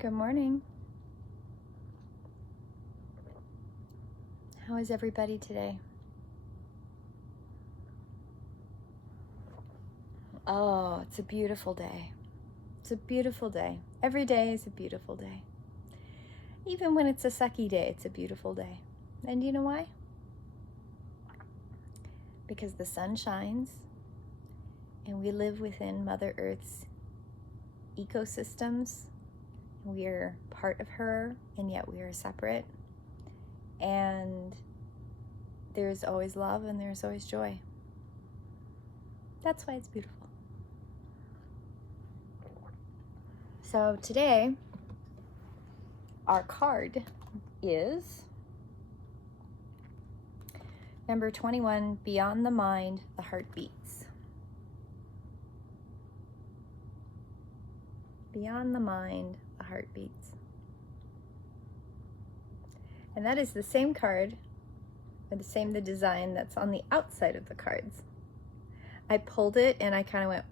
Good morning. How is everybody today? Oh, it's a beautiful day. It's a beautiful day. Every day is a beautiful day. Even when it's a sucky day, it's a beautiful day. And you know why? Because the sun shines and we live within Mother Earth's ecosystems. We are part of her, and yet we are separate. And there's always love and there's always joy. That's why it's beautiful. So today, our card is number 21, Beyond the Mind, the Heart Beats. Beyond the Mind, the Heart Beats. And that is the same card, or the design that's on the outside of the cards. I pulled it and I kind of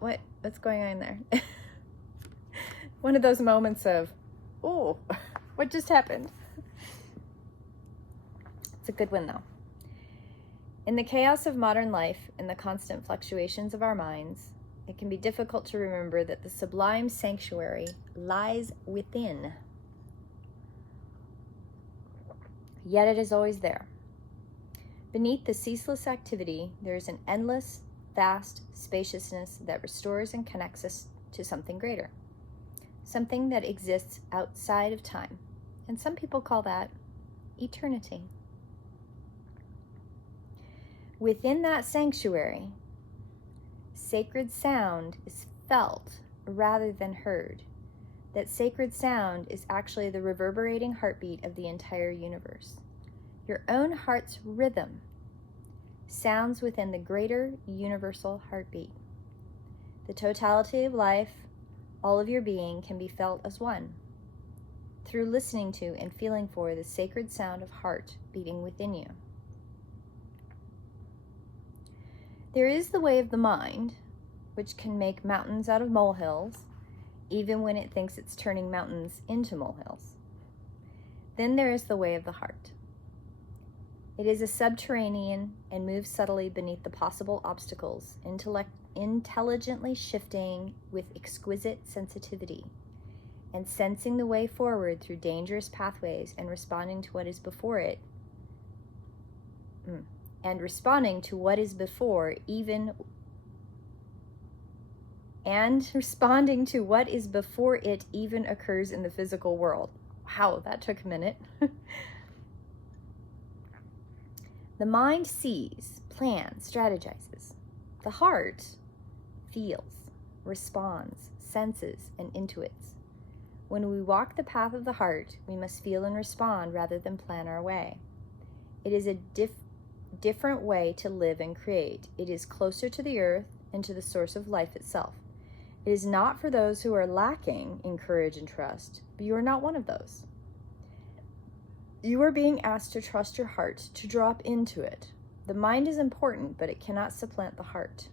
went, what's going on there? One of those moments of, oh, what just happened? It's a good one though. In the chaos of modern life and the constant fluctuations of our minds, it can be difficult to remember that the sublime sanctuary lies within. Yet it is always there. Beneath the ceaseless activity, there is an endless, vast spaciousness that restores and connects us to something greater. Something that exists outside of time. And some people call that eternity. Within that sanctuary, sacred sound is felt rather than heard. That sacred sound is actually the reverberating heartbeat of the entire universe. Your own heart's rhythm sounds within the greater universal heartbeat. The totality of life, all of your being, can be felt as one through listening to and feeling for the sacred sound of heart beating within you. There is the way of the mind, which can make mountains out of molehills, even when it thinks it's turning mountains into molehills. Then there is the way of the heart. It is a subterranean and moves subtly beneath the possible obstacles, intelligently shifting with exquisite sensitivity, and sensing the way forward through dangerous pathways and responding to what is before it. And responding to what is before it even occurs in the physical world. Wow, that took a minute. The mind sees, plans, strategizes. The heart feels, responds, senses, and intuits. When we walk the path of the heart, we must feel and respond rather than plan our way. It is a different way to live and create. It is closer to the earth and to the source of life itself. It is not for those who are lacking in courage and trust, but you are not one of those. You are being asked to trust your heart, to drop into it. The mind is important, but it cannot supplant the heart.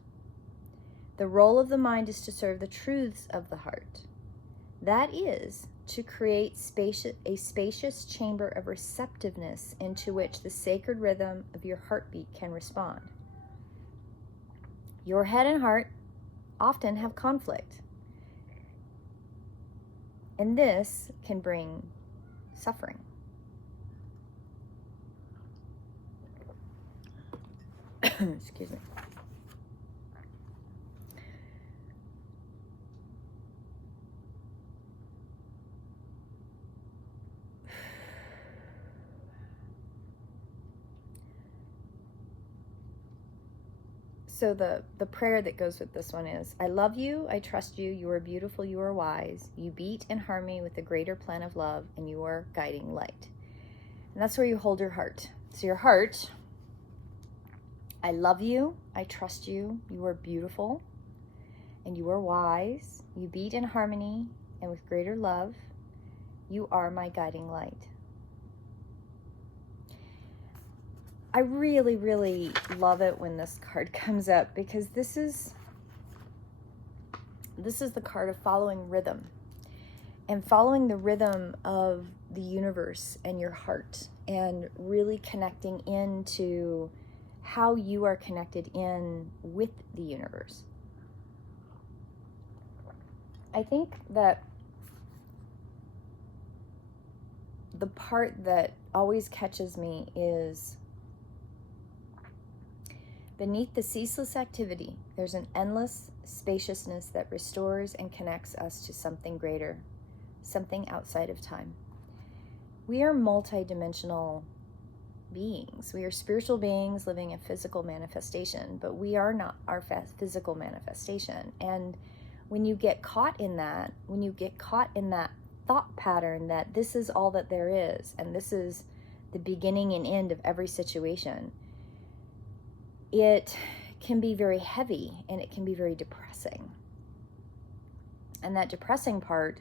The role of the mind is to serve the truths of the heart. That is, to create a spacious chamber of receptiveness into which the sacred rhythm of your heartbeat can respond. Your head and heart often have conflict, and this can bring suffering. Excuse me. So the prayer that goes with this one is, I love you, I trust you, you are beautiful, you are wise, you beat in harmony with the greater plan of love, and you are guiding light. And that's where you hold your heart. So your heart, I love you, I trust you, you are beautiful, and you are wise, you beat in harmony and with greater love, you are my guiding light. I really, really love it when this card comes up, because this is the card of following rhythm. and following the rhythm of the universe and your heart, and really connecting into how you are connected in with the universe. I think that the part that always catches me is beneath the ceaseless activity, there's an endless spaciousness that restores and connects us to something greater, something outside of time. We are multidimensional beings. We are spiritual beings living a physical manifestation, but we are not our physical manifestation. And when you get caught in that, thought pattern that this is all that there is, and this is the beginning and end of every situation, it can be very heavy and it can be very depressing. And that depressing part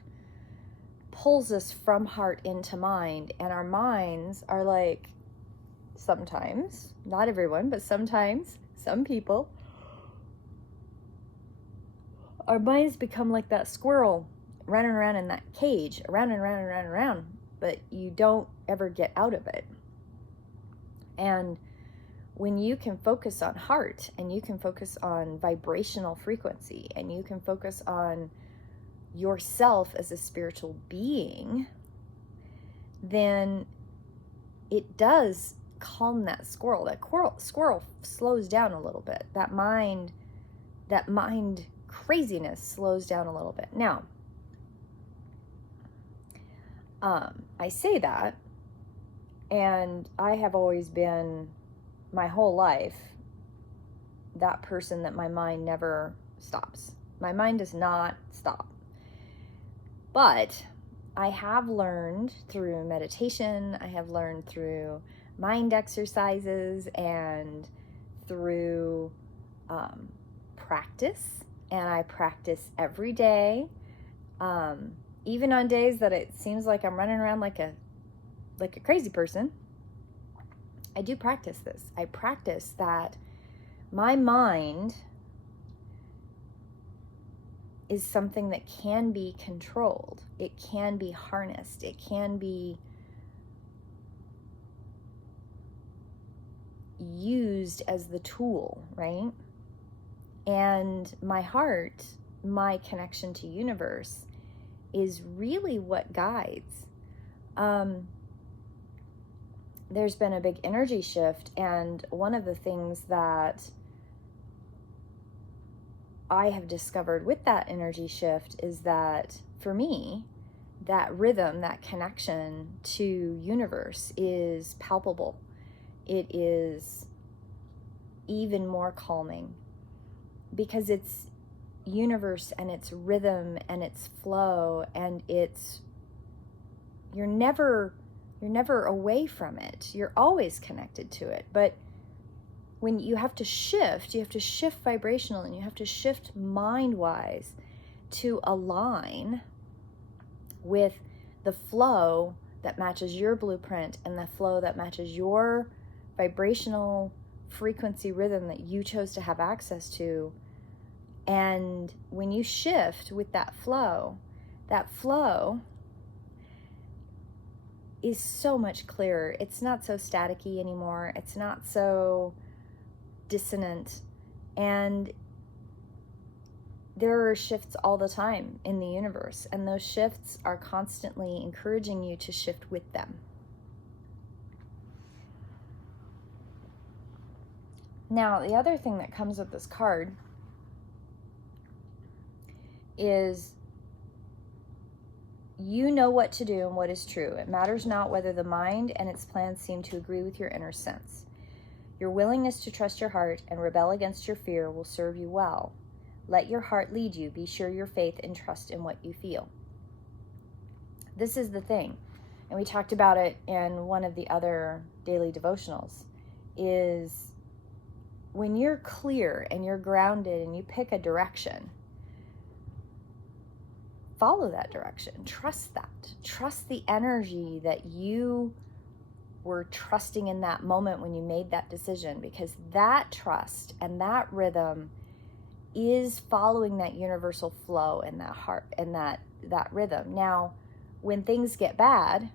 pulls us from heart into mind, and our minds are like, sometimes, not everyone, but sometimes, some people, our minds become like that squirrel running around in that cage, around and around and around and around, but you don't ever get out of it. And when you can focus on heart, and you can focus on vibrational frequency, and you can focus on yourself as a spiritual being, then it does calm that squirrel. That squirrel slows down a little bit. That mind craziness slows down a little bit. Now, I say that, and I have always been, my whole life, that person that my mind never stops. My mind does not stop. But I have learned through meditation, I have learned through mind exercises, and through practice, and I practice every day, even on days that it seems like I'm running around like a crazy person. I do practice this. I practice that my mind is something that can be controlled. It can be harnessed. It can be used as the tool, right? And my heart, my connection to universe, is really what guides. There's been a big energy shift, and one of the things that I have discovered with that energy shift is that, for me, that rhythm, that connection to universe is palpable. It is even more calming because it's universe and its rhythm and its flow, and you're never away from it. You're always connected to it. But when you have to shift vibrational, and you have to shift mind-wise to align with the flow that matches your blueprint and the flow that matches your vibrational frequency rhythm that you chose to have access to. And when you shift with that flow is so much clearer. It's not so staticky anymore. It's not so dissonant. And there are shifts all the time in the universe, and those shifts are constantly encouraging you to shift with them. Now, the other thing that comes with this card is you know what to do and what is true. It matters not whether the mind and its plans seem to agree with your inner sense. Your willingness to trust your heart and rebel against your fear will serve you well. Let your heart lead you. Be sure your faith and trust in what you feel. This is the thing, and we talked about it in one of the other daily devotionals, is when you're clear and you're grounded and you pick a direction, follow that direction. Trust that. Trust the energy that you were trusting in that moment when you made that decision, because that trust and that rhythm is following that universal flow and that heart and that that rhythm. Now, when things get bad,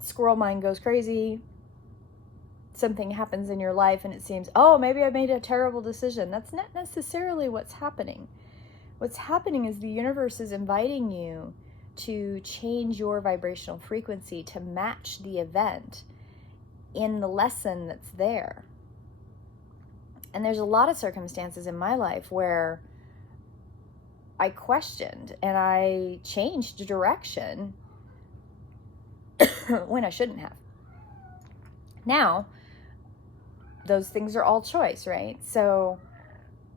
squirrel mind goes crazy. Something happens in your life and it seems, oh, maybe I made a terrible decision. That's not necessarily what's happening. What's happening is the universe is inviting you to change your vibrational frequency to match the event in the lesson that's there. And there's a lot of circumstances in my life where I questioned and I changed direction when I shouldn't have. Now, those things are all choice, right? So,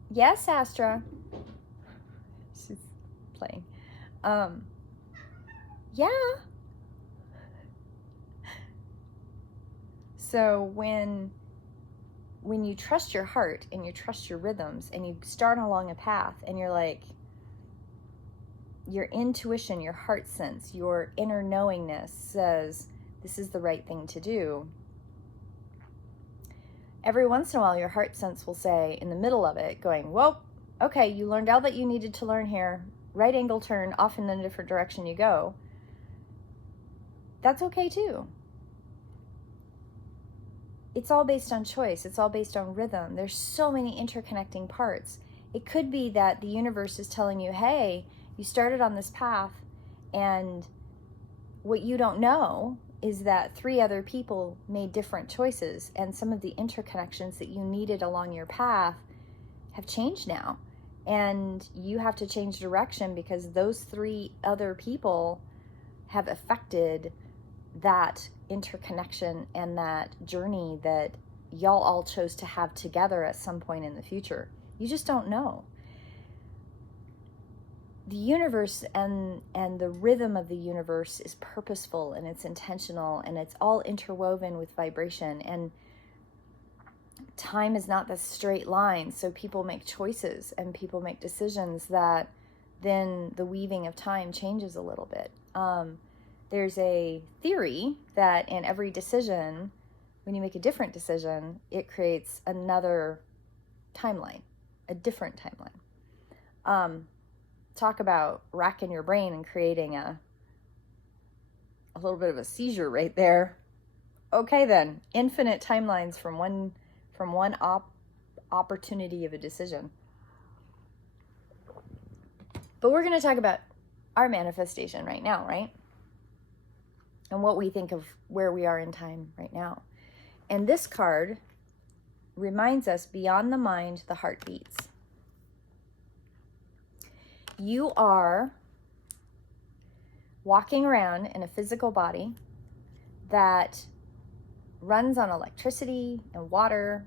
yes, Astra. She's playing. Yeah. So when you trust your heart and you trust your rhythms and you start along a path and you're like, your intuition, your heart sense, your inner knowingness says this is the right thing to do. Every once in a while, your heart sense will say in the middle of it, going, whoa, okay, you learned all that you needed to learn here. Right angle turn, off in a different direction you go. That's okay too. It's all based on choice. It's all based on rhythm. There's so many interconnecting parts. It could be that the universe is telling you, hey, you started on this path, and what you don't know is that 3 other people made different choices, and some of the interconnections that you needed along your path have changed now. And you have to change direction because those 3 other people have affected that interconnection and that journey that y'all all chose to have together at some point in the future. You just don't know. The universe and the rhythm of the universe is purposeful and it's intentional and it's all interwoven with vibration, and time is not this straight line. So people make choices and people make decisions that then the weaving of time changes a little bit. There's a theory that in every decision, when you make a different decision, it creates another timeline, a different timeline. Talk about racking your brain and creating a little bit of a seizure right there. Okay then, infinite timelines from one opportunity of a decision. But we're going to talk about our manifestation right now, right? And what we think of where we are in time right now. And this card reminds us, beyond the mind, the heart beats. You are walking around in a physical body that runs on electricity and water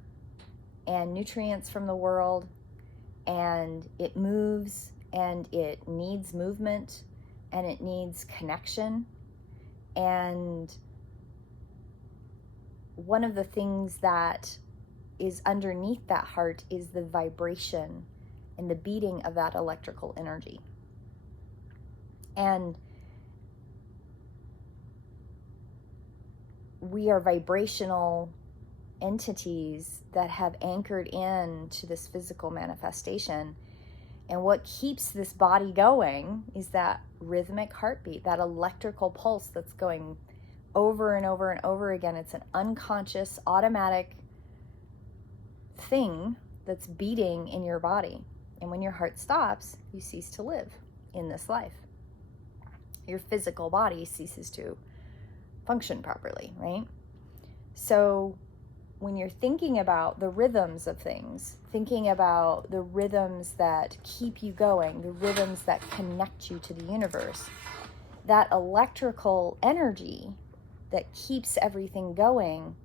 and nutrients from the world, and it moves and it needs movement and it needs connection. And one of the things that is underneath that heart is the vibration and the beating of that electrical energy. And we are vibrational entities that have anchored in to this physical manifestation. And what keeps this body going is that rhythmic heartbeat, that electrical pulse that's going over and over and over again. It's an unconscious, automatic thing that's beating in your body. And when your heart stops, you cease to live in this life. Your physical body ceases to function properly, right? So when you're thinking about the rhythms of things, thinking about the rhythms that keep you going, the rhythms that connect you to the universe, that electrical energy that keeps everything going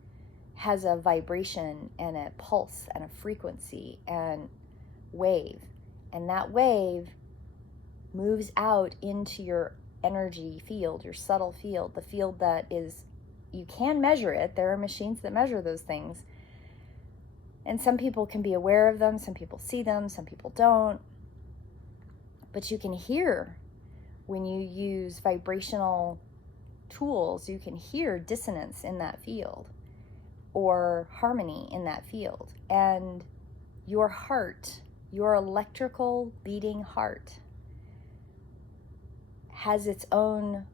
has a vibration and a pulse and a frequency and wave. And that wave moves out into your energy field, your subtle field, the field that is, you can measure it. There are machines that measure those things. And some people can be aware of them, some people see them, some people don't. But you can hear when you use vibrational tools, you can hear dissonance in that field or harmony in that field. And your heart, your electrical beating heart, has its own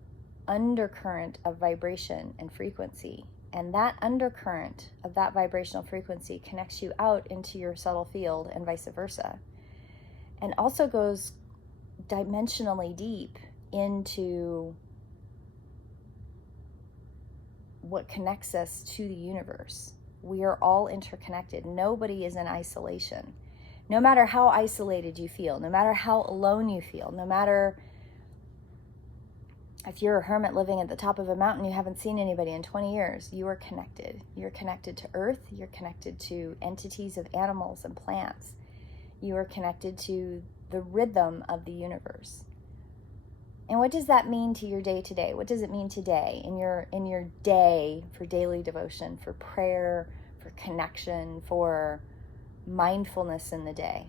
undercurrent of vibration and frequency. And that undercurrent of that vibrational frequency connects you out into your subtle field and vice versa. And also goes dimensionally deep into what connects us to the universe. We are all interconnected. Nobody is in isolation. No matter how isolated you feel, no matter how alone you feel, no matter if you're a hermit living at the top of a mountain, you haven't seen anybody in 20 years, you are connected. You're connected to earth. You're connected to entities of animals and plants. You are connected to the rhythm of the universe. And what does that mean to your day to day? What does it mean today in your day for daily devotion, for prayer, for connection, for mindfulness in the day?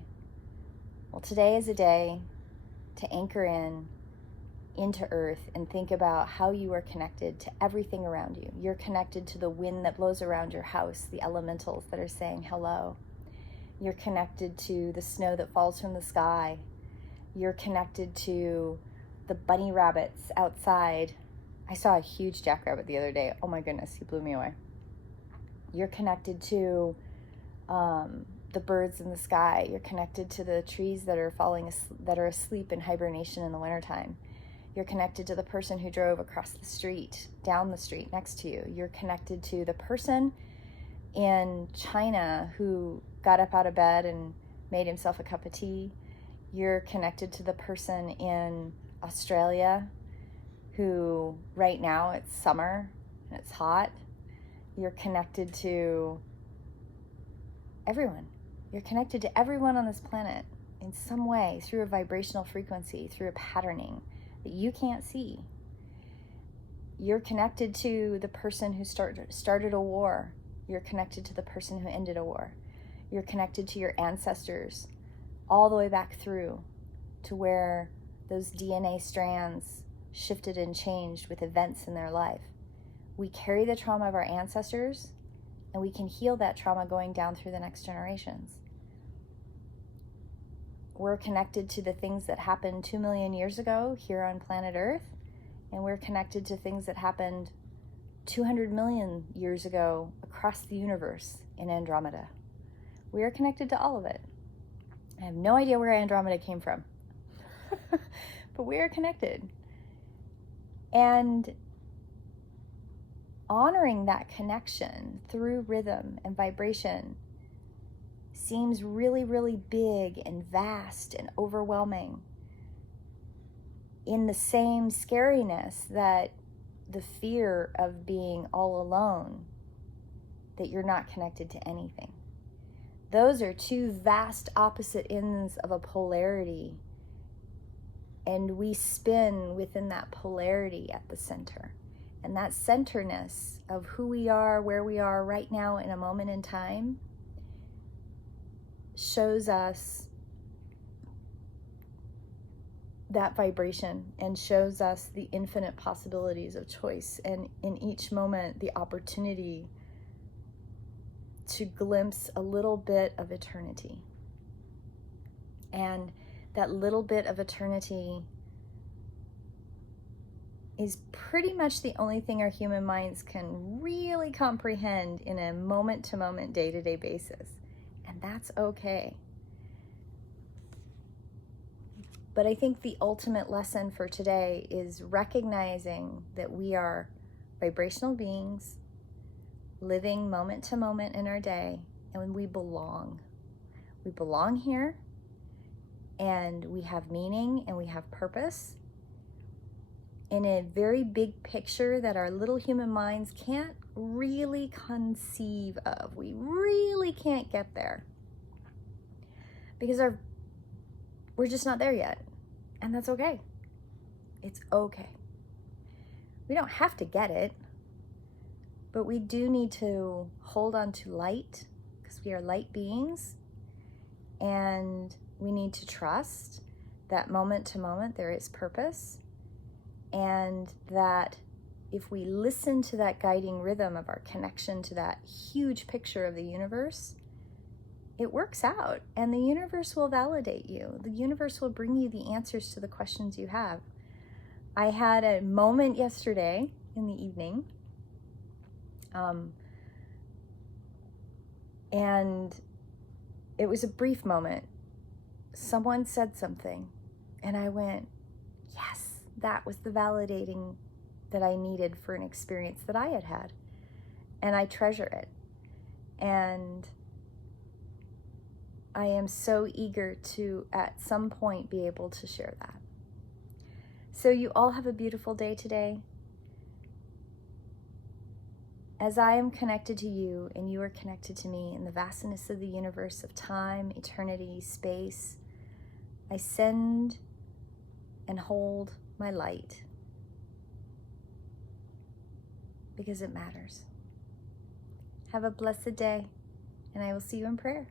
Well, today is a day to anchor into earth and think about how you are connected to everything around you. You're connected to the wind that blows around your house, the elementals that are saying hello. You're connected to the snow that falls from the sky. You're connected to the bunny rabbits outside. I saw a huge jackrabbit the other day. Oh my goodness, he blew me away. You're connected to the birds in the sky. You're connected to the trees that are asleep in hibernation in the wintertime. You're connected to the person who drove across the street, down the street next to you. You're connected to the person in China who got up out of bed and made himself a cup of tea. You're connected to the person in Australia who right now it's summer and it's hot. You're connected to everyone. You're connected to everyone on this planet in some way, through a vibrational frequency, through a patterning that you can't see. You're connected to the person who started a war. You're connected to the person who ended a war. You're connected to your ancestors all the way back through to where those DNA strands shifted and changed with events in their life. We carry the trauma of our ancestors, and we can heal that trauma going down through the next generations. We're connected to the things that happened 2 million years ago here on planet Earth, and we're connected to things that happened 200 million years ago across the universe in Andromeda. We are connected to all of it. I have no idea where Andromeda came from, but we are connected. And honoring that connection through rhythm and vibration seems really, really big and vast and overwhelming, in the same scariness that the fear of being all alone, that you're not connected to anything. Those are two vast opposite ends of a polarity, and we spin within that polarity at the center. And that centerness of who we are, where we are right now in a moment in time, shows us that vibration and shows us the infinite possibilities of choice, and in each moment the opportunity to glimpse a little bit of eternity. And that little bit of eternity is pretty much the only thing our human minds can really comprehend in a moment-to-moment, day-to-day basis. And that's okay. But I think the ultimate lesson for today is recognizing that we are vibrational beings living moment to moment in our day, and we belong. We belong here, and we have meaning, and we have purpose in a very big picture that our little human minds can't really conceive of. We really can't get there because we're just not there yet, and that's okay. It's okay. We don't have to get it, but we do need to hold on to light, because we are light beings, and we need to trust that moment to moment there is purpose, and that if we listen to that guiding rhythm of our connection to that huge picture of the universe, it works out, and the universe will validate you. The universe will bring you the answers to the questions you have. I had a moment yesterday in the evening, and it was a brief moment. Someone said something, and I went, yes, that was the validating that I needed for an experience that I had had. And I treasure it. And I am so eager to, at some point, be able to share that. So you all have a beautiful day today. As I am connected to you and you are connected to me in the vastness of the universe of time, eternity, space, I send and hold my light because it matters. Have a blessed day, and I will see you in prayer.